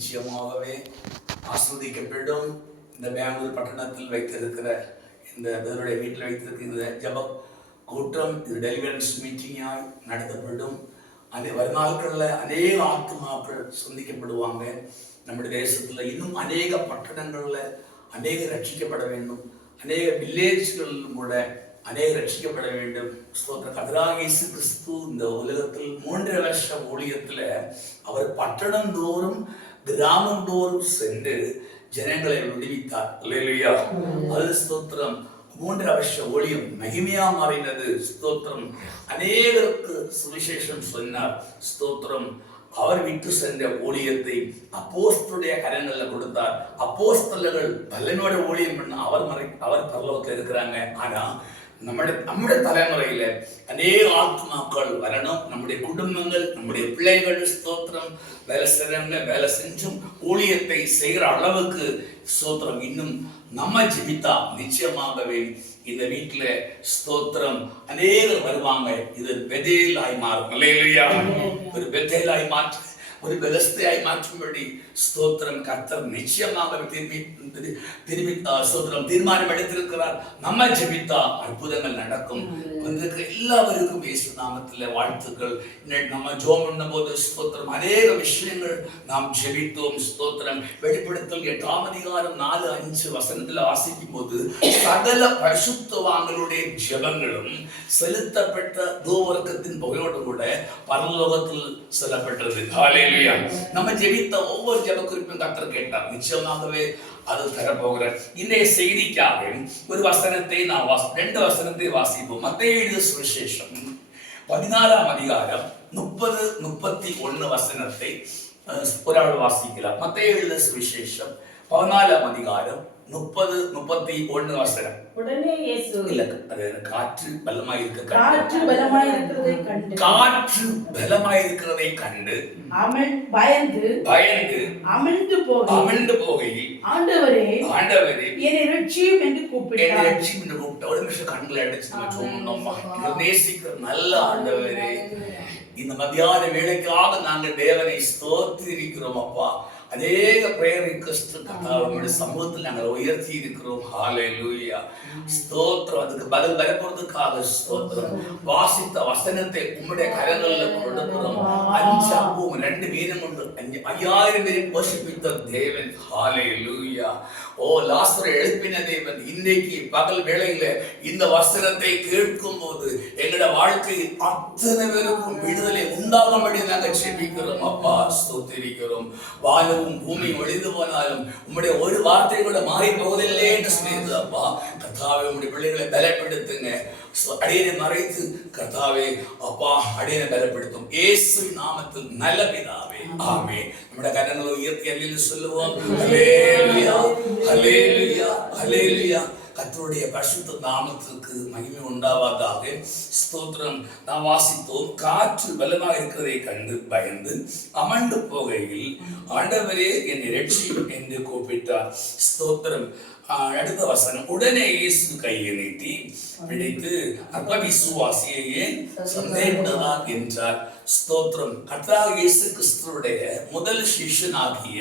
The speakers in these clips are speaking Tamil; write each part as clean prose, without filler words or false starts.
நிச்சயமாகவே ஆஸ்வதிக்கப்படும். இந்த பெங்களூர் பட்டணத்தில் வைத்திருக்கிற இந்த இதனுடைய வீட்டில் வைத்திருக்கிற இந்த ஜப கூட்டம் இது டெலிவரன்ஸ் மீட்டிங்காய் நடத்தப்படும். அதே வருநாட்களில் அநேக ஆத்மாக்கள் சந்திக்கப்படுவாங்க. நம்முடைய தேசத்தில் இன்னும் அநேக பட்டணங்களில் அநேக ரட்சிக்கப்பட வேண்டும். அநேக வில்லேஜ்களிலும் கூட அநேக ரட்சிக்கப்பட வேண்டும். கர்த்தராகிய இயேசு கிறிஸ்து இந்த உலகத்தில் 3 வருஷ ஊழியத்தில் அவர் பட்டணம் தோறும் கிராமம் தோறும் சென்று ஜனங்களை விடுவித்தார். அல்லேலூயா. அது ஸ்தோத்திரம். 3 வருஷ ஊழியம் மகிமையா மாறினது. ஸ்தோத்திரம். அநேகருக்கு சுவிசேஷம் சொன்னார். ஸ்தோத்திரம். அவர் விட்டு சென்ற ஊழியத்தை அப்போஸ்தலருடைய கரங்கள்ல கொடுத்தார். அப்போஸ்தலர்கள் பலனோட ஊழியம் பண்ண அவர் பரலோகத்தில் இருக்கிறாங்க. ஆனா நம்முடைய தலைமுறையில அநேக ஆத்மாக்கள் வரணும். நம்முடைய குடும்பங்கள், நம்முடைய பிள்ளைகள் ஸ்தோத்திரம் வேலை செய்றாங்க. வேலை செஞ்சும் ஊழியத்தை செய்கிற அளவுக்கு ஸ்தோத்திரம் இன்னும் நம்ம ஜெபித்தா நிச்சயமாகவே இந்த வீட்டுல ஸ்தோத்திரம் அநேகர் வருவாங்க. இது பெதேலாய் மாறும். அல்லேலூயா. ஒரு பெதேலாய் மாற்று, ஒரு பெலஸ்தையாய் மாற்றும்படி ஸ்தோத்திரம் கர்த்தர் நிச்சயமாக திரும்பி ஸ்தோத்திரம் தீர்மானம் எடுத்திருக்கிறார். நம்ம ஜெபித்தா அற்புதங்கள் நடக்கும். எல்லாருக்கும் இயேசு நாமத்தில் வாழ்த்துக்கள். நம்ம ஜெபம் பண்ணும் போது ஸ்தோத்திரம் அநேக விஷயங்கள் நாம் ஜெபித்தோம். ஸ்தோத்திரம் வெளிப்படுத்தல் 8ஆம் அதிகாரம் 4-5 வசனத்தில் வாசிக்கும் போது சகல பரிசுத்தவான்களுடைய ஜெபங்களும் செலுத்தப்பட்ட தூவர்க்கத்தின் புகையோடு கூட பரலோகத்தில் செல்லப்பட்டது. ஹல்லேலூயா. நம்ம ஜெபித்த ஒவ்வொரு ஜெப குறிப்பும் கர்த்தர் கேட்டார். நிச்சயமாகவே அது தரப்போகிறார். இன்றைய செய்திக்காக ஒரு வசனத்தை நான் 2 வசனத்தை வாசிப்போம். மத்தேயு எழுதின சுவிசேஷம் 14ஆம் அதிகாரம் 30-31 வசனத்தை ஒரு ஆள் வாசிக்கலாம். மத்தேயு எழுதின சுவிசேஷம் 14ஆம் அதிகாரம் 30-31 வசனம். உடனே இயேசு இல்ல, அது காற்று பலமாய் இருக்கிறதை கண்டு பயந்து அமிழ்ந்து போகையில் ஆண்டவரே என்னை ரட்சியும் என்று கூப்பிட்டார். ஒரு நிமிஷம் கண்களை அடைச்சு நம்ம சொன்னோம்மா, நேசிக்கிற நல்ல ஆண்டவரே, இந்த மத்தியான வேளைக்காக நாங்கள் தேவனை ஸ்தோத்திரிக்கிறோம் அப்பா. அநேக பிரேயர் ரிக்வெஸ்ட் நம்முடைய சமூகத்தில் நாங்கள் உயர்த்தி இருக்கிறோம். ஹல்லேலூயா. ஸ்தோத்திரம். அதுக்கு பதில் வரப்போறதுக்காக ஸ்தோத்திரம். வாசித்த வசனத்தை உம்முடைய கரங்களில் கொடுக்கிறோம். 5 அப்பமும் 2 மீனும் கொண்டு 5000 பேரை போஷிப்பித்த தேவன். ஹல்லேலூயா. ஓ, லாசரை எழுப்பின தேவன் இன்றைக்கு பகல் வேளையில இந்த வசனத்தை கேட்கும் போது எங்களோட வாழ்க்கையில் அத்தனை பேருக்கும் விடுதலை உண்டாகும்படி நாங்கள் ஜெபிக்கிறோம் அப்பா. ஸ்தோத்திரிக்கிறோம். வானமும் பூமி ஒழிந்து போனாலும் உம்முடைய ஒரு வார்த்தை கூட மாறி போவதில்லை என்று சொல்லியிருந்தது அப்பா. கர்த்தாவே, உம்முடைய பிள்ளைகளை பலப்படுத்துங்க. அடியனை மறைத்து கர்த்தாவே அப்பா அடியனை பலப்படுத்தும். இயேசுவின் நாமத்தில் நல்ல பிதாவே, ஆமென். நம்முடைய கரங்களை உயர்த்தி சொல்லுவோம். ஹல்லேலூயா, ஹல்லேலூயா, ஹல்லேலூயா. கர்த்தருடைய பரிசுத்த நாமத்திற்கு மகிமை உண்டாவதாக. ஸ்தோத்திரம். நாம் வாசித்தோம். காற்று பலமாக இருக்கிறதை கண்டு பயந்து அமர்ந்து போகையில் ஆண்டவரே என்னை ரட்சியும் என்று கூப்பிட்டார். ஸ்தோத்திரம். அடுத்த வசனம். உடனே இயேசு கையை நீட்டி பிடித்து அற்ப விசுவாசியை ஏன் சந்தேகப்படாதான் என்றார். ஸ்தோத்திரம். கர்த்தராகிய இயேசு கிறிஸ்துவுடைய முதல் சிஷ்யனாகிய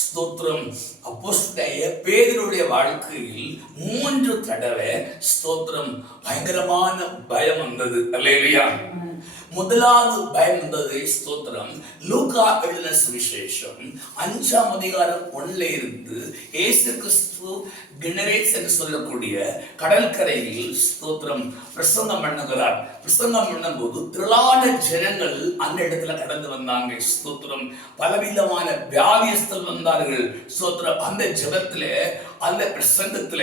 ஸ்தோத்திரம் அப்போஸ்தலனாகிய பேதுருடைய வாழ்க்கையில் 3 தடவை ஸ்தோத்திரம் பயங்கரமான பயம் வந்தது. அல்லேலூயா. முதலாவது பயம் வந்தது. ஸ்தோத்திரம். லூக்கா எழுதின சுவிசேஷம் 5ஆம் அதிகாரம் 1 இருந்து இயேசு கிறிஸ்து கினரேட்ஸ் என்று சொல்லக்கூடிய கடற்கரையில் ஸ்தோத்திரம் பிரசங்கம் பண்ணுகிறார். பிரசங்கம் பண்ணும் போது திரளான ஜனங்கள் அந்த இடத்துல கடந்து வந்தாங்க. ஸ்தோத்திரம். பலவிதமான வியாதியஸ்தர்கள் வந்தார்கள். ஸ்தோத்திரம். அந்த ஜெபத்திலே அந்த பிரசங்கத்துல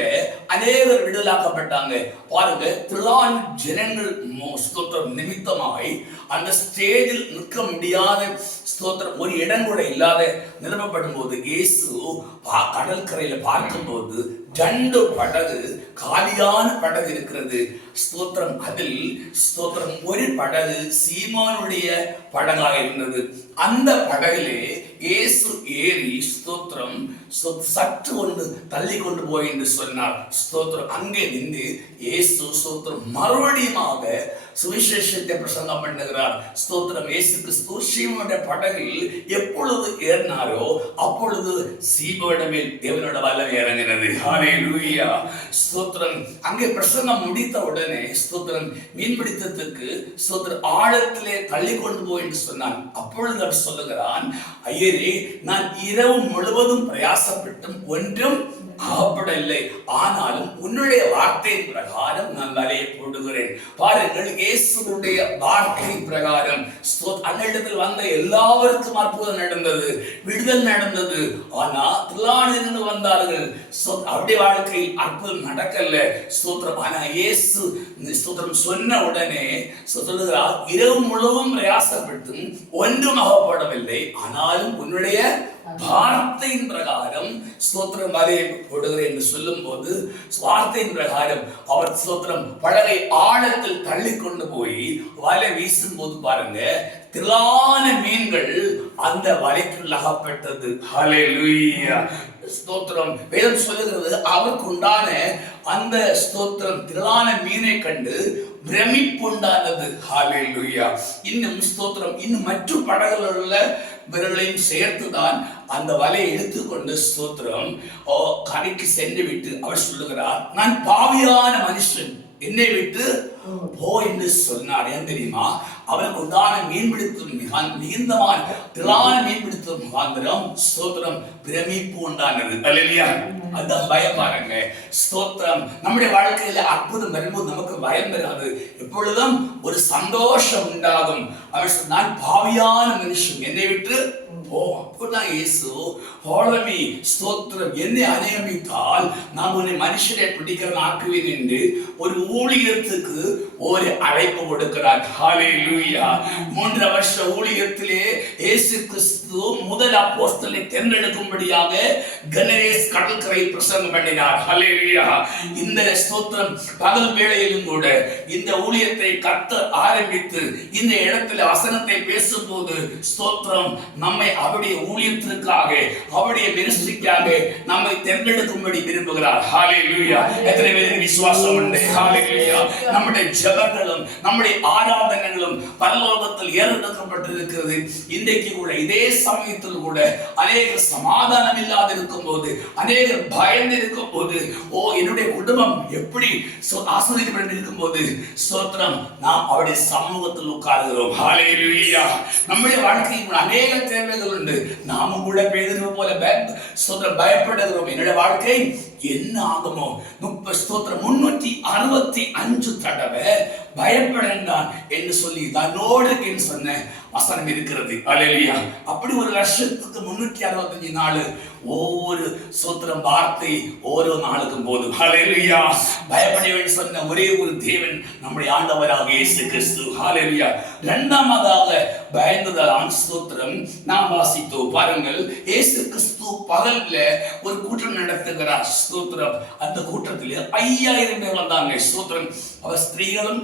அநேகர் விடுதலாக்கப்பட்டாங்க. பாருங்க, திரளான ஜனங்கள் ஸ்தோத்திரம் நிமித்தமாய் அந்த ஸ்டேஜில் நிற்க முடியாத ஸ்தோத்திரம் ஒரு இடம் கூட இல்லாத நிரப்பப்படும் போது இயேசு கடற்கரையில பார்க்கும் போது 2 படகு, காலியான படகு இருக்கிறது. ஸ்தோத்திரம். அதில் ஸ்தோத்திரம் ஒரு படகு சீமோனுடைய படகாக இருந்தது. அந்த படகிலே இயேசு ஏறி ஸ்தோத்திரம் சற்று கொண்டு தள்ளி கொண்டு போய் என்று சொன்னார். ஸ்தோத்திரம். அங்கே நின்று இயேசு ஸ்தோத்திரம் மறுபடியுமாக சுவிசேஷத்தை பிரசங்கம் பண்ணுகிறார். ஸ்தோத்திரம். இயேசு கிறிஸ்து சீமோனுடைய படகில் எப்பொழுது ஏறினாரோ அப்பொழுது சீமோனுடைய மேல் தேவனோட வல்லமை இறங்கினது. ஹல்லேலூயா. ஸ்தோத்திரம். அங்கே பிரசங்கம் முடித்த உடனே ஸ்தோத்திரம் மீன்பிடித்ததுக்கு ஸ்தோத்திரம் ஆழத்திலே தள்ளி கொண்டு போய் என்று சொன்னான். அப்பொழுது அவர் சொல்லுகிறான், ஐயரே, நான் இரவு முழுவதும் பிரயாசப்பட்டும் ஒன்றும் ஆகப்படவில்லை, ஆனாலும் உன்னுடைய வார்த்தையின் பிரகாரம் நான் வலையை போடுகிறேன். பாருங்கள், இயேசுடைய வார்த்தையின் பிரகாரம் அன்னிடத்தில் வந்த எல்லாருக்கும் அற்புதம் நடந்தது, விடுதல் நடந்தது. ஆனா தில்லானிருந்து வந்தார்கள், அவருடைய வாழ்க்கையில் அற்புதம் நடக்கல. ஸ்தோத்திரம். ஆனா இயேசு ஸ்தோத்திரம் சொன்ன உடனே சொல்லுகிறார், இரவு முழுவதும் பிரயாசப்பட்டும் ஒன்றும் ஆகப்படவில்லை, ஆனாலும் உன்னுடைய வார்த்தையின் பிரகாரம் ஸ்தோத்திரம் வலையை போடுகிறேன் என்று சொல்லும் போது வார்த்தையின் பிரகாரம் அவர் ஸ்தோத்திரம் படகை ஆழத்தில் தள்ளி கொண்டு போய் வலை வீசும் போது பாருங்க, திரளான மீன்கள் அந்த வலைக்குள் அகப்பட்டது. ஹல்லேலூயா. ஸ்தோத்திரம். வேதம் சொல்லுகிறது, அவருக்கு உண்டான அந்த ஸ்தோத்திரம் திரளான மீனை கண்டு பிரமிப்பு உண்டானது. ஹல்லேலூயா. இன்னும் ஸ்தோத்திரம் இன்னும் மற்ற படகுகளில் உள்ள விரலையும் சேர்த்துதான் அந்த வலையை எடுத்துக்கொண்டு ஸ்தோத்திரம் கரைக்கு சென்று விட்டு அவர் சொல்லுகிறார், நான் பாவியான மனுஷன், என்னை விட்டு போ என்று சொன்னார். ஏன் தெரியுமா? அவருக்கு உண்டான மீன்பிடித்தம் மிகுந்தமான திரளான மீன்பிடித்தம் முகாந்திரம் ஸ்தோத்திரம் பிரமிப்பு உண்டானது. அல்லேலூயா. அந்த பயம் பாருங்க. ஸ்தோத்திரம். நம்முடைய வாழ்க்கையில அற்புதம் வரும்போது நமக்கு பயம் வராது, எப்பொழுதும் ஒரு சந்தோஷம் உண்டாகும். அவர் நான் பாவியான மனுஷன், என்னை விட்டு போ. அப்பதான் இயேசு follow me ஸ்தோத்திரம், என்னை அனுகமித்தால் நான் உன்னை மனுஷனை பிடிக்கிறவன் ஆக்குவேன் என்று ஒரு ஊழியத்துக்கு ஒரு அழைப்பு கொடுக்கிறார். ஹல்லேலூயா. 3 வருஷ ஊழியத்திலே இயேசு கிறிஸ்து முதல் அப்போஸ்தலனை தேர்ந்தெடுக்கும்படியாக கனரேஸ் கடற்கரை பிரசங்கம் பண்ணினார். ஹல்லேலூயா. இந்த ஸ்தோத்திரம் பகல் வேளையிலும் கூட இந்த ஊழியத்தை கர்த்தர் ஆரம்பித்து இந்த இடத்துல வசனத்தை பேசும்போது ஸ்தோத்திரம் நம்மை அவருடைய ஊழியத்திற்காக அவருடைய மினிஸ்ட்ரிக்காக நம்மை தேர்ந்தெடுக்கும்படி விரும்புகிறார். ஹல்லேலூயா. எத்தனை பேருக்கு விசுவாசம் உண்டு? ஹல்லேலூயா. நம்முடைய ஜெபங்களும் நம்முடைய ஆராதனைகளும் பரலோகத்தில் ஏறெடுக்கப்பட்டிருக்கிறது. இன்றைக்கு கூட இதே சமயத்தில் கூட அநேகர் சமாதானம் இல்லாத இருக்கும் போது, அநேகர் பயந்து இருக்கும் போது, என்னுடைய குடும்பம் எப்படி ஆசீர்வதிக்கப்பட்டு இருக்கும் போது ஸ்தோத்திரம் நாம் அவருடைய சமூகத்தில் உட்கார்கிறோம். ஹல்லேலூயா. நம்முடைய வாழ்க்கையில் அநேக தேவைகள் உண்டு. நாமும் கூட பேதுரு போல பயப்படுகிறோம். என்னுடைய வாழ்க்கை என்ன ஆகுமோ? 365 தடவை பயப்படான் என்று சொல்லி தன்னோடு என்று சொன்ன வசனம் இருக்கிறது. அல்லேலூயா. அப்படி 1,365 நாள் ஒவ்வொரு ஸ்தோத்திரம் வார்த்தை ஒவ்வொரு நாளுக்கும் போதும். ஹல்லேலூயா. பயப்பட வேண்டும் சொன்ன ஒரே ஒரு தேவன் நம்முடைய ஆண்டவராக இயேசு கிறிஸ்து. ஹல்லேலூயா. இரண்டாவதாக பயந்ததால் ஸ்தோத்திரம் நாம் வாசித்தோம். பாருங்கள், இயேசு கிறிஸ்து பகல்ல ஒரு கூட்டம் நடத்துகிறார். ஸ்தோத்திரம். அந்த கூட்டத்தில் 5000 பேர் வந்தாங்க. ஸ்தோத்திரம். அவர் ஸ்திரீகளும்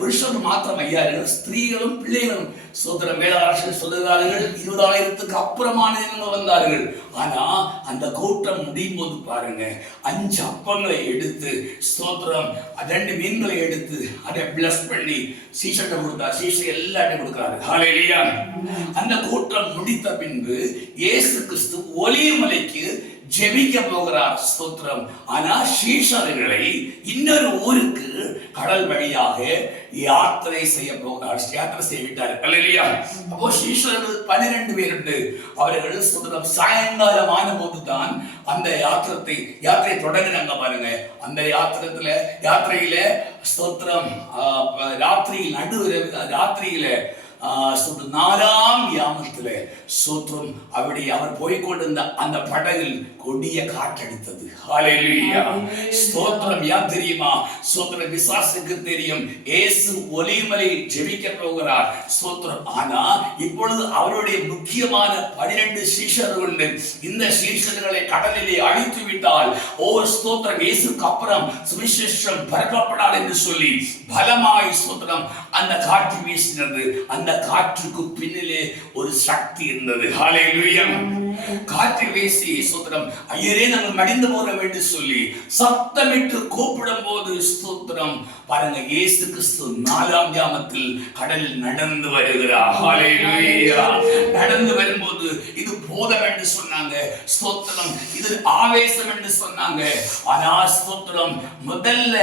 புருஷனும் மாத்திரம் 5000, ஸ்திரீகளும் பிள்ளைகளும் ஸ்தோத்திரம். வேதாரசர்கள் சொல்லுகிறார்கள் 20,000க்கு அப்புறமான வந்தார்கள். ஆனா அந்த கூட்டம் முடியும் போது பாருங்க, 5 அப்பங்களை எடுத்து ஸ்தோத்திரம் 2 மீன்களை எடுத்து அதை பிளஸ் பண்ணி சீஷத்தை கொடுத்தார். சீஷை எல்லாத்தையும் கொடுக்கிறாரு. ஹல்லேலூயா. அந்த கூட்டம் முடித்த பின்பு இயேசு கிறிஸ்து ஒலிவமலைக்கு ஜெபிக்க போகிறார். ஸ்தோத்திரம். ஆனா சீஷர்களை இன்னொரு ஊருக்கு கடல் வழியாக யாத்திரை செய்ய போகிறார். யாத்திரை செய்விட்டார். அல்லேலூயா. அப்போ சீஷர்கள் 12 பேர் உண்டு. அவர்கள் ஸ்தோத்திரம் சாயங்காலம் ஆன போதுதான் அந்த யாத்திரை தொடங்கினாங்க. பாருங்க, அந்த யாத்திரையில ஸ்தோத்திரம் ராத்திரியில 4ஆம் யாமத்துல சோத்திரம் அவர் போய்கொண்டிருந்த அந்த படகில் கொடிய காற்றடித்தது. ஹல்லேலூயா. ஸ்தோத்திரம். யா தெரியுமா? ஸ்தோத்திரம். விசுவாசுக்கு தெரியும் இயேசு ஒலிவமலையில் ஜெபிக்க போகிறார். ஸ்தோத்திரம். ஆனா இப்பொழுது அவருடைய முக்கியமான 12 சீஷர்கள், இந்த சீஷர்களை கடலிலே அழித்து விட்டால் ஸ்தோத்திரம் இயேசுக்கு அப்புறம் சுவிசேஷம் பரப்பப்படாது என்று சொல்லி பலமாய் ஸ்தோத்திரம் அந்த காற்று வீசினது. அந்த காற்றுக்கு பின்னிலே ஒரு சக்தி இருந்தது. ஹல்லேலூயா. காற்று வீசி ஸ்தோத்திரம் ஐயரே நாங்கள் மடிந்து போகிறோம் என்று சொல்லி சத்தமிட்டு கூப்பிடும் போது ஸ்தோத்திரம் பாருங்க, இயேசு கிறிஸ்து 4ஆம் ஜாமத்தில் கடலில் நடந்து வருகிறார். ஹல்லேலூயா. நடந்து வரும்போது இது போதம் என்று சொன்னாங்க, ஸ்தோத்திரம் இது ஆவேசம் என்று சொன்னாங்க. ஆனா ஸ்தோத்திரம் முதல்ல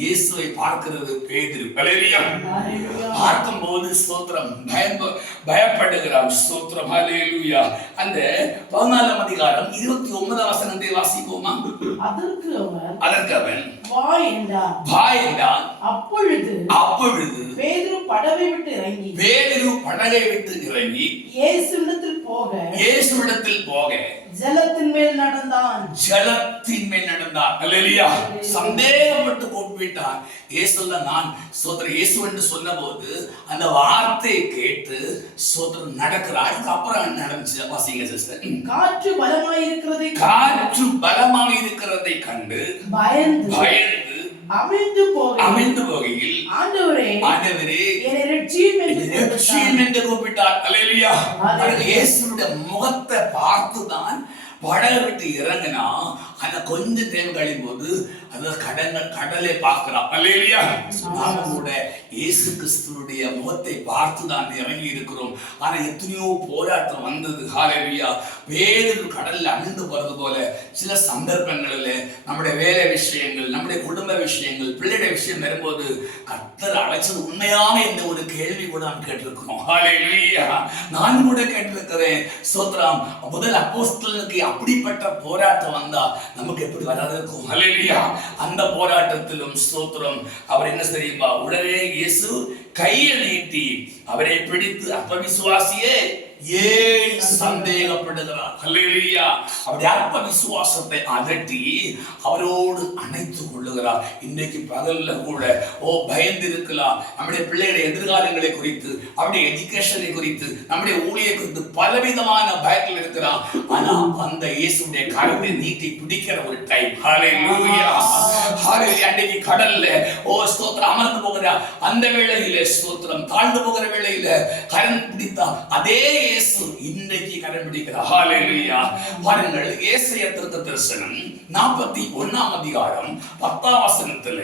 இயேசுவை பார்க்கிறது பேதுரு. ஹல்லேலூயா. பார்க்கும்போது ஸ்தோத்திரம் பயப்படுகிறார். ஸ்தோத்திரம் ஹல்லேலூயா. அந்த 14ஆம் அதிகாரம் 29ஆம் வசனத்தை வாசிப்போமா? அதற்கு அவன் வா என்றான். அப்பொழுது பேதுரு படகை விட்டு இறங்கி இயேசுவிடத்தில் போக ஜலத்தின் மேல் நடந்தான். ஹல்லேலூயா. சந்தேகப்பட்டு கூப்பிட்டான். இயேசுல நான் ஸ்தோத்திரம் இயேசு என்று சொன்னபோது அந்த வார்த்தையை கேட்டு ஸ்தோத்திரம் நடக்கிறார். அதுக்கு அப்புறம் என்ன நடந்துச்சு வாசிங்க சிஸ்டர். காற்று பலமாய் இருக்கிறதை கண்டு பயந்து அமிழ்ந்து போகையில் ஆண்டவரே என்னை ரட்சியும் என்று கூப்பிட்டார். ஹல்லேலூயா. இயேசுவுடைய முகத்தை பார்த்துதான் படகை விட்டு இறங்கினா. ஆனா கொஞ்சம் டைம் கழியும் போது அந்த கடலை பார்க்கிறான். ஹல்லேலூயா. நாம கூட இயேசு கிறிஸ்துவுடைய முகத்தை பார்த்துதான் இறங்கி இருக்கிறோம். ஆனா எத்தனையோ போராட்டம் வந்தது. ஹல்லேலூயா. வேறு கடல்ல அமிழ்ந்து போறது போல சில சந்தர்ப்பங்களில் நம்முடைய வேலை விஷயங்கள், நம்முடைய குடும்ப விஷயங்கள், பிள்ளைடைய விஷயம் வரும்போது கர்த்தர் அழைச்சது உண்மையான என்ற ஒரு கேள்வி கூட நாம் கேட்டிருக்கிறோம். ஹல்லேலூயா. நான் கூட கேட்டிருக்கிறேன். ஸ்தோத்திரம் முதல் அப்போஸ்தலனுக்கு அப்படிப்பட்ட போராட்டம் வந்தா நமக்கு எப்படி வராது இருக்கும்? ஹல்லேலூயா. அந்த போராட்டத்திலும் ஸ்தோத்திரம் அவர் என்ன தெரியுமா, உடனே இயேசு கையை நீட்டி அவரை பிடித்து அப்ப விசுவாசியே ஏன் சந்தேகப்படுகிறார்? ஹல்லேலூயா. அவருடைய அற்ப விசுவாசத்தை அதட்டி அவரோடு அணைத்துக் கொள்ளுகிறார். இன்னைக்கு பகல்ல கூட பயந்து இருக்கலாம். நம்முடைய பிள்ளைகளுடைய எதிர்காலங்களை குறித்து, அவருடைய எஜுகேஷனை குறித்து, நம்முடைய ஊழியை குறித்து பலவிதமான பயத்தில் இருக்கிறார். ஆனா அந்த இயேசுடைய கரத்தை நீட்டி பிடிக்கிற ஒரு டைம். ஹல்லேலூயா. ஹல்லேலூயா. அன்னைக்கு கடல்ல ஸ்தோத்திரம் அமர்ந்து போகிற அந்த வேளையில ஸ்தோத்திரம் தாழ்ந்து போகிற வேளையில கரம் பிடித்தா அதே இயேசு இன்னைக்கு கரம் பிடிக்கிறார். ஹல்லேலூயா. பாருங்கள், ஏசாயா தீர்க்கதரிசனம் 41ஆம் அதிகாரம் 10ஆம் வசனத்துல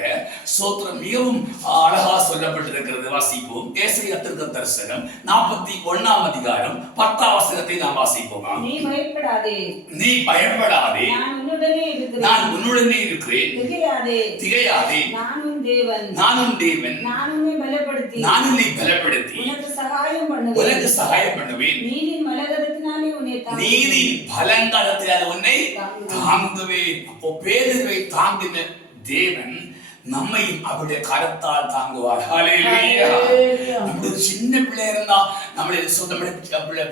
ஸ்தோத்திரம் மிகவும் அழகா சொல்லப்பட்டிருக்கிறது. வாசிப்போம். ஏசாயா தீர்க்கதரிசனம் 41ஆம் அதிகாரம் 10ஆம் வசனத்தை நாம் வாசிப்போம். நீ பயப்படாதே, நான் உன்னுடனே இருக்கிறேன். திகையாதே, நானும் தேவன், நான் உன்னை பலப்படுத்தி உனக்கு சகாயம் பண்ணுவேன். நீதியின் பலங்காலத்தினாலே உன்னை தாங்குவேன். அப்போ பேதுருவை தாங்கின தேவன் நம்மை அவருடைய கரத்தால் தாங்குவார். ஹல்லேலூயா. நம்ம சின்ன பிள்ளை இருந்தா நம்மளுடைய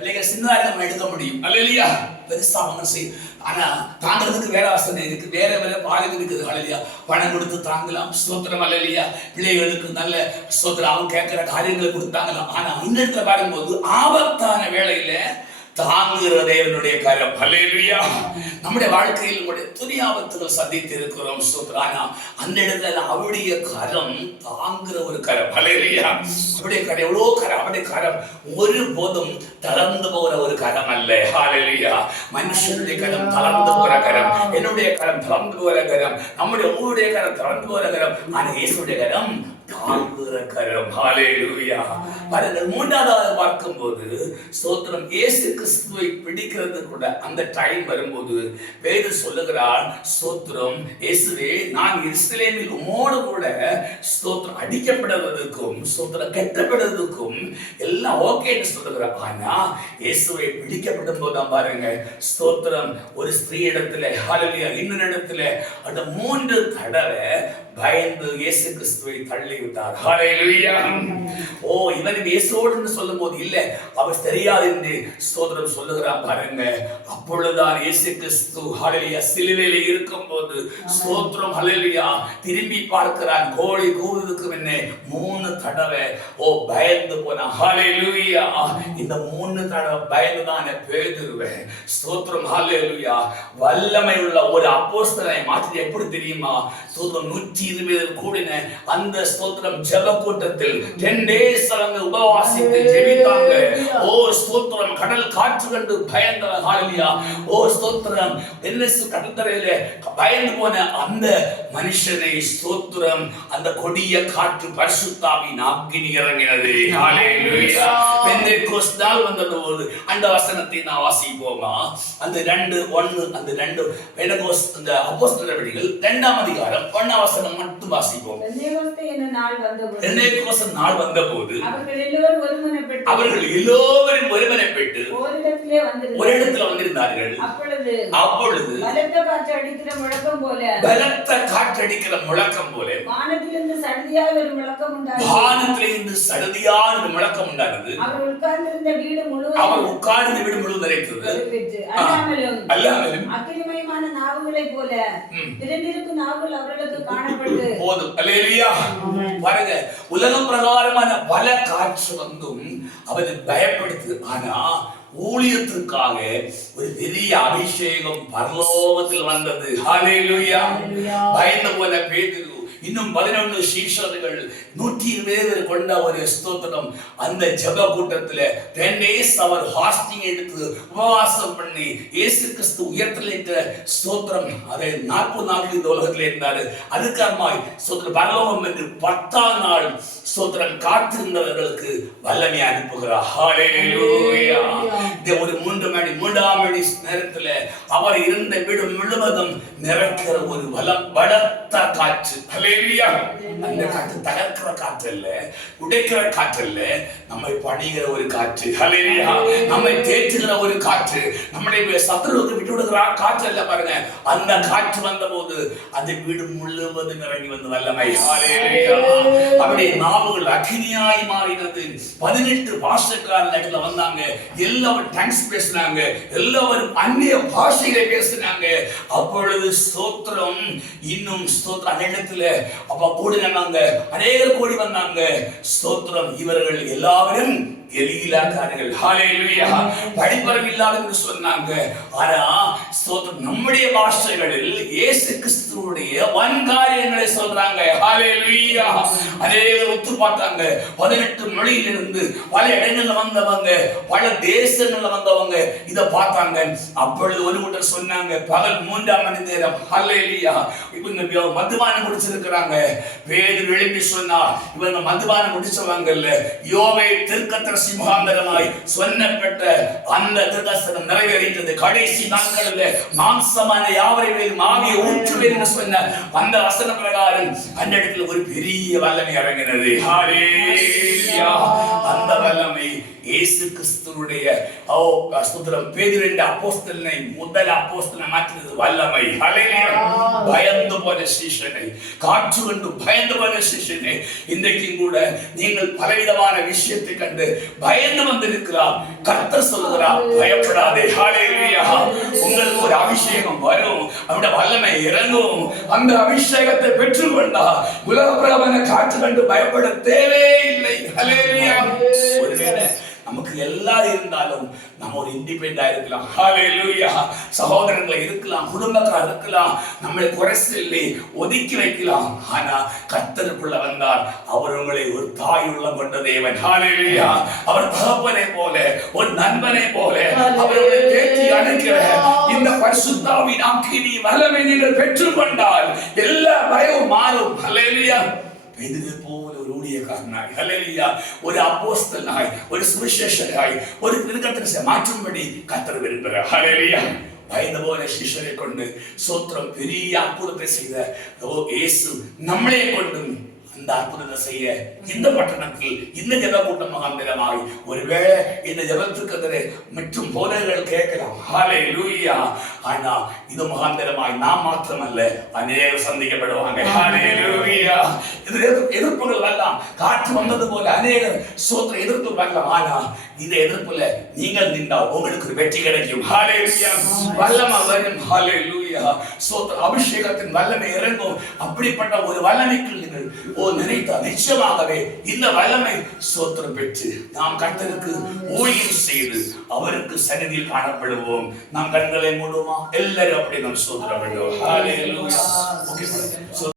பிள்ளைகள் சின்னதா நம்ம எடுக்க முடியும். ஹல்லேலூயா. பெருசா அவங்க செய்யும். ஆனா தாங்கிறதுக்கு வேற வசதி இருக்கு, வேற பாலிகள் இருக்குது. ஹல்லேலூயா. பணம் கொடுத்து தாங்கலாம். ஸ்தோத்திரம். ஹல்லேலூயா. பிள்ளைகளுக்கு நல்ல ஸ்தோத்திரம் அவங்க கேட்கிற காரியங்களை கொடுத்தாங்கலாம். ஆனா இந்த இடத்துல பாரும்போது ஆபத்தான வேளையில தாங்குகிற தேவனுடைய கரம். ஹல்லேலூயா. நம்முடைய வாழ்க்கையில் நம்முடைய துணி ஆபத்துகள் சந்தித்து இருக்கிறோம். ஆனா அந்த இடத்துல அவருடைய கரம் தாங்குகிற ஒரு கரம். ஹல்லேலூயா. அவருடைய கரம் எவ்வளோ கரம். அவருடைய கரம் ஒரு போதும் தளர்ந்து போகிற ஒரு கரம் அல்ல. ஹல்லேலூயா. மனுஷனுடைய கரம் தளர்ந்து போகிற கரம், என்னுடைய கரம் தளர்ந்து போகிற கரம், நம்முடைய ஊருடைய கரம் தளர்ந்து போகிற கரம். ஆனா இயேசுடைய கரம் தாங்குகிற கரம். ஹல்லேலூயா. பாருங்கள், மூன்றாவது பார்க்கும்போது ஸ்தோத்திரம் இயேசு கிறிஸ்துவை பிடிக்கிறது கூட அந்த டைம் வரும்போது பேதுரு சொல்லுகிறார், ஸ்தோத்திரம் இயேசுவே, நான் எருசலேமில் உம்மோடு கூட ஸ்தோத்திரம் அடிக்கப்படுவதற்கும் ஸ்தோத்திரம் கெட்டப்படுவதற்கும் எல்லாம் ஓகேன்னு சொல்லுகிறார். ஆனா இயேசுவை பிடிக்கப்படும் போதுதான் பாருங்க ஸ்தோத்திரம் ஒரு ஸ்திரீ இடத்துல, ஹல்லேலூயா, இன்னொரு இடத்துல அந்த 3 தடவை பயந்து இயேசு கிறிஸ்துவை தள்ளி விட்டார். ஹல்லேலூயா. இவன் இயேசுவோடு சொல்லும் போது இல்ல அவர் தெரியாது என்று ஸ்தோத்திரம் சொல்லுகிறார். பாருங்க, அப்பொழுதுதான் இயேசு கிறிஸ்து ஹல்லேலூயா சிலுவையில இருக்கும் போது ஸ்தோத்திரம் ஹல்லேலூயா திரும்பி பார்க்கிறான். கோழி கூவுவதற்கு முன்னே 3 தடவை பயந்து போன. ஹல்லேலூயா. இந்த 3 தடவை பயந்துதான் பேதுருவே ஸ்தோத்திரம் ஹல்லேலூயா வல்லமை உள்ள ஒரு அப்போஸ்தலனை மாற்றி எப்படி தெரியுமா? ஸ்தோத்திரம் 120 கூடின அந்த ஸ்தோத்திரம் ஜெப கூட்டத்தில் 10 days அவங்க உபவாசித்து ஜெபித்தாங்க. ஓ ஸ்தோத்திரம் கடல் காற்று கண்டு பயந்த ஹalleluya. ஓ ஸ்தோத்திரம் எல்எஸ் கடற்கரையிலே பயந்து போன அந்த மனுஷனை ஸ்தோத்திரம் அந்த கொடிய காற்று பரிசுத்தாவின் அக்கினி இறங்கினது. ஹalleluya. பெந்தெகோஸ்து நாள் வந்தபோது அந்த வசனத்தை நான் வாசிப்போமா? அந்த 2:1 அந்த 2 பெந்தெகோஸ்து அந்த அப்போஸ்தலர் நடவடிக்கைகள் 2ஆம் அதிகாரம் 1ஆம் வசனம் மட்டும் வாசிப்போம். பெந்தெகோஸ்து நாள் வந்தபோது அவர்கள் எல்லோரும் ஒருமனப்பட்டு ஒரு இடத்துல வந்திருந்தார்கள். அப்பொழுது பலத்த காற்றடிக்கிற முழக்கம் போல வானத்திலிருந்து சடுதியான ஒரு முழக்கம் உண்டானது. அவர் உட்கார்ந்திருந்த வீடு முழுவதும் நிறைந்தது. அல்லாமலும் அக்கினிமயமான நாவுகளைப் போல திரண்டிருக்கும் நாவுகள் அவர்களுக்கு காணப்பட்டது. போதும். அல்லேலூயா. பாருங்க, உலகம் பிரகாரமான பல காற்று வந்தும் அவரை பயப்படுத்து. ஆனா ஊழியத்திற்காக ஒரு பெரிய அபிஷேகம் பரலோகத்தில் வந்தது. ஹalleluya. பயந்து போன பேதுரு இன்னும் 11 சீஷர்கள் 120 பேர் கொண்ட ஒரு ஸ்தோத்திரம் அந்த ஜெப கூட்டத்துல 10 days அவர் ஃபாஸ்டிங் எடுத்து உபவாசம் பண்ணி இயேசு கிறிஸ்து உயர்த்தலிட்ட ஸ்தோத்திரம் அதை 40 நாள் இந்த உலகத்துல இருந்தாரு. அதுக்கப்புறமாய் ஸ்தோத்திரம் பரலோகம் என்று 10ஆம் நாள் ஸ்தோத்திரம் காத்திருந்தவர்களுக்கு வல்லமை அனுப்புகிறார். ஹalleluya. இந்த ஒரு 3 மணி நேரத்துல அவர் இருந்த வீடு முழுவதும் நிறைக்கிற ஒரு பலத்த காற்று. அந்த காற்று தகர்க்கிற காற்று அல்ல, உடைக்கிற காற்று அல்ல, நம்மை பணிகிற ஒரு காற்று. ஹalleluya. நம்மை தேற்றுகிற ஒரு காற்று, நம்முடைய சத்துருவுக்கு விட்டு விடுகிற காற்று அல்ல. பாருங்க, அந்த காற்று வந்தபோது அந்த வீடு முழுவதும் இறங்கி வந்து வல்லமை. ஹalleluya. அப்படியே நாவுகள் அக்கினியாய் மாறினது. 18 பாஷைக்காரர்கள் வந்தாங்க. எல்லாரும் டங்ஸ் பேசினாங்க. எல்லாரும் அந்நிய பாஷைகளை பேசினாங்க. அப்பொழுது ஸ்தோத்திரம் இன்னும் ஸ்தோத்திரம் அந்த இடத்துல அப்ப கூடினாங்க. அநேகர் கூடி வந்தாங்க. ஸ்தோத்திரம் இவர்கள் எல்லாரும் எலியிலாக்காரர்கள். ஹalleluya. படிப்பறிவு இல்லாத என்று சொன்னாங்க. ஆனா ஸ்தோத்திரம் நம்முடைய பாஷைகளில் இயேசு கிறிஸ்துவுடைய வன்காரியங்களை சொல்றாங்க. ஹalleluya. அநேகர் ஒத்து பார்த்தாங்க. 18 மொழியிலிருந்து பல இடங்கள்ல வந்தவங்க, பல தேசங்கள்ல வந்தவங்க இத பார்த்தாங்க. அப்பொழுது ஒரு கூட்டர் சொன்னாங்க, பகல் 3ஆம் மணி நேரம். ஹalleluya. இவங்க மதுபானம் குடிச்சிருக்கிறாங்க. பேதுரு எழுப்பி சொன்னார், இவங்க மதுபானம் குடிச்சவங்கல்ல, யோவே தீர்க்கதரிசி முகாந்தரமாய் சொன்னப்பட்ட அந்த தீர்க்கதரிசனம் நிறைவேறிட்டது. கடைசி நாட்களில் மாம்சமான யாவரையும் ஆவியை ஊற்றுவேன் என்று சொன்ன அந்த வசன பிரகாரம் அந்த இடத்துல ஒரு பெரிய வல்லமை இறங்கினது. ஹalleluya. அந்த வல்லமை இயேசு கிறிஸ்துவுடைய ஸ்தோத்திரம் பேதுரு என்ற அப்போஸ்தலனை முதல் அப்போஸ்தலனை மாற்றினது வல்லமை. ஹalleluya. பயந்து போன சீஷனை, காற்று கண்டு பயந்து போன சீஷனை, இன்றைக்கும் கூட நீங்கள் பலவிதமான விஷயத்தை கண்டு பயந்து வந்திருக்கிறார். கர்த்தர் சொல்லுகிறார், பயப்படாதே. ஹalleluya. உங்களுக்கு ஒரு அபிஷேகம் வரும், அந்த வல்லமை இறங்கும். அந்த அபிஷேகத்தை பெற்றுக்கொண்டா உலக பிரகாரமான காற்று கண்டு பயப்பட தேவையில்லை. ஹalleluya. ஒருவேளை நமக்கு எல்லாம் இருந்தாலும் நம்ம ஒரு இண்டிபெண்டா இருக்கலாம். ஹalleluya. சகோதரர்கள் இருக்கலாம், குடும்பக்காரர் இருக்கலாம், நம்மளை குறை சொல்லி ஒதுக்கி வைக்கலாம். ஆனா கர்த்தருக்குள்ள வந்தார், அவர் உங்களை ஒரு தாய் உள்ளம் கொண்ட தேவன். ஹalleluya. அவர் தகப்பனை போல, ஒரு நண்பனை போல அவர்களை தேற்றி அணைக்கிற இந்த பரிசுத்தாவின் அக்கினி வல்லமை நீங்கள் பெற்றுக்கொண்டால் எல்லா பயமும் மாறும். ஹalleluya. பேதுரு போல ஒரு ஊழியக்காரனாய், ஹalleluya, ஒரு அப்போஸ்தலனாய், ஒரு சுவிசேஷகனாய், ஒரு தீர்க்கதரிசியை மாற்றும்படி கர்த்தர் விரும்புகிறார். ஹalleluya. பயந்து போன சிஷ்யரை கொண்டு ஸ்தோத்திரம் பெரிய அற்புதத்தை செய்த இயேசு நம்மளே கொண்டு அந்த அற்புதத்தை செய்ய இந்த பட்டணத்தில் இந்த ஜெப கூட்டம் மகாந்திரமாய் ஒருவேளை இந்த ஜெபத்துக்கு மற்றும் போதகர்கள் கேட்கலாம். ஹalleluya. ஆனா இது மகாந்திரமாய் நாம் மாத்திரமல்ல, அநேகர் சந்திக்கப்படுவாங்க. ஹalleluya. எதிர்ப்புகள் வரலாம், காற்று வந்தது போல அநேகர் சோத்திர எதிர்ப்பு வரலாம். ஆனா இந்த எதிர்ப்புல நீங்கள் நின்றால் உங்களுக்கு ஒரு வெற்றி கிடைக்கும். ஹalleluya. வல்லமை வரும். ஹalleluya. சோத்திர அபிஷேகத்தின் வல்லமை இறங்கும். அப்படிப்பட்ட ஒரு வல்லமைக்கு நீங்கள் நினைத்த நிச்சயமாகவே இந்த வல்லமை சோத்திரம் பெற்று நாம் கர்த்தருக்கு ஊழியம் செய்து அவருக்கு சந்நிதியில் காணப்படுவோம். நாம் கண்களை மூடுவோம். எல்லாரும் அப்படி நாம் சோத்திரம் பண்ணுவோம். ஹalleluya.